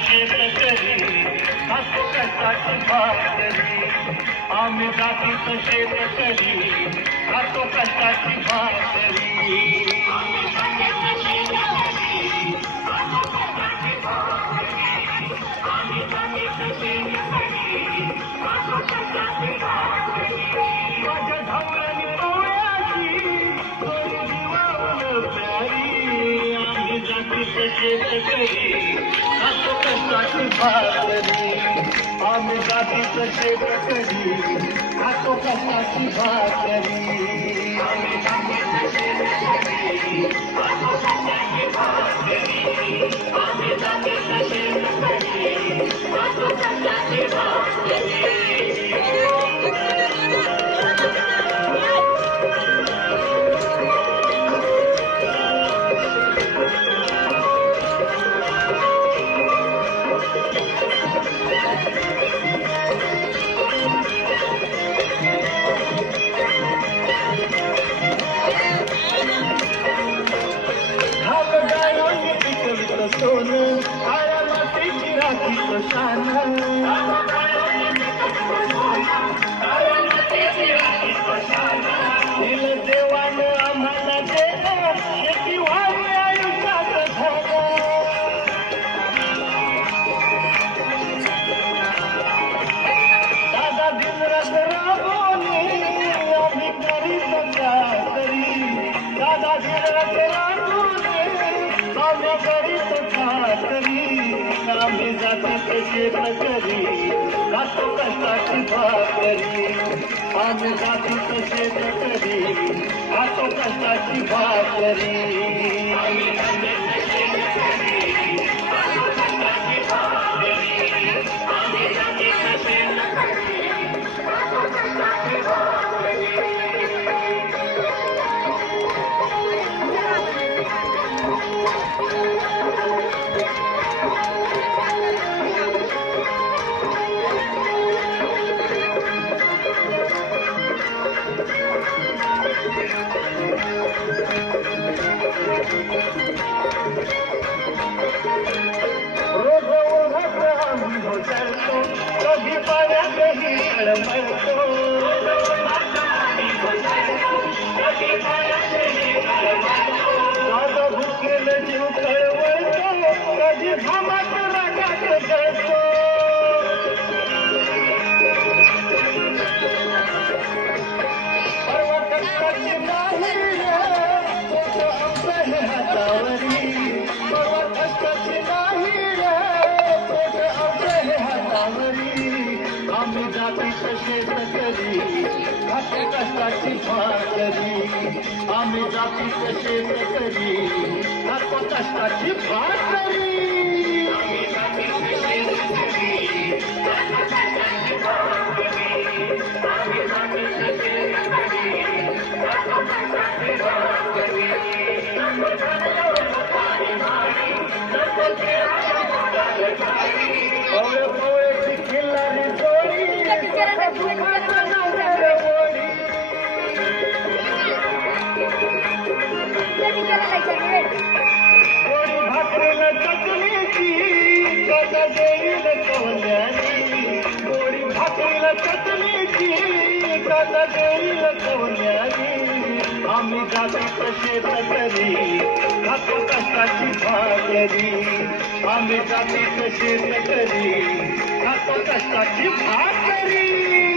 शेतकरी खातो कष्टाची भाकरी आम्ही जातीचं शेतकरी खातो कष्टाची भाकरी माझ्या धावल्याने पोळ्याची थोडी दिवाळून प्यारी आम्ही जातीचं शेतकरी खातो कष्टाची भाकरी आम्ही जातीचं शेतकरी खातो कष्टाची भाकरी आम्ही जातीचं शेतकरी खातो कष्टाची भाकरी आम्ही जातीचं शेतकरी खातो कष्टाची भाकरी सोनं काळ्या मातीची राखीचं शान दिलं देवानं आम्हाला देणं शेती व्हावी आयुष्यात दादा दिनरात राबवणे आम्ही करीत तरी दादा दिनरात राबवणे आम्ही करीत आम्ही जातीचं शेतकरी खातो कष्टाची भाकरी आम्ही जातीचं शेतकरी खातो कष्टाची भाकरी आम्ही जातीचं शेतकरी खातो कष्टाची भाकरी आम्ही जातीचं शेतकरी खातो कष्टाची भाकरी कधी पाण्यातही तळमळतो माझा भुकेल जीव तळवळतो कधी घामात रागात जळतो परवा कष्टाची नाही आमचं हे हातावरी परवा कष्टाची नाही आम्ही जातीचं शेतकरी खातो कष्टाची भाकरी आम्ही जातीचं शेतकरी खातो कष्टाची भाकरी आम्ही जातीचं शेतकरी खातो कष्टाची भाकरी आम्ही जातीचं शेतकरी खातो कष्टाची भाकरी गोडी भाकरीला चटणीची कथा देईल कवल्यानी गोडी भाकरीला चटणीची कथा देईल कवल्यानी आम्ही जातीचं शेतकरी खातो कष्टाची भाकरी आम्ही जातीचं शेतकरी खातो कष्टाची भाकरी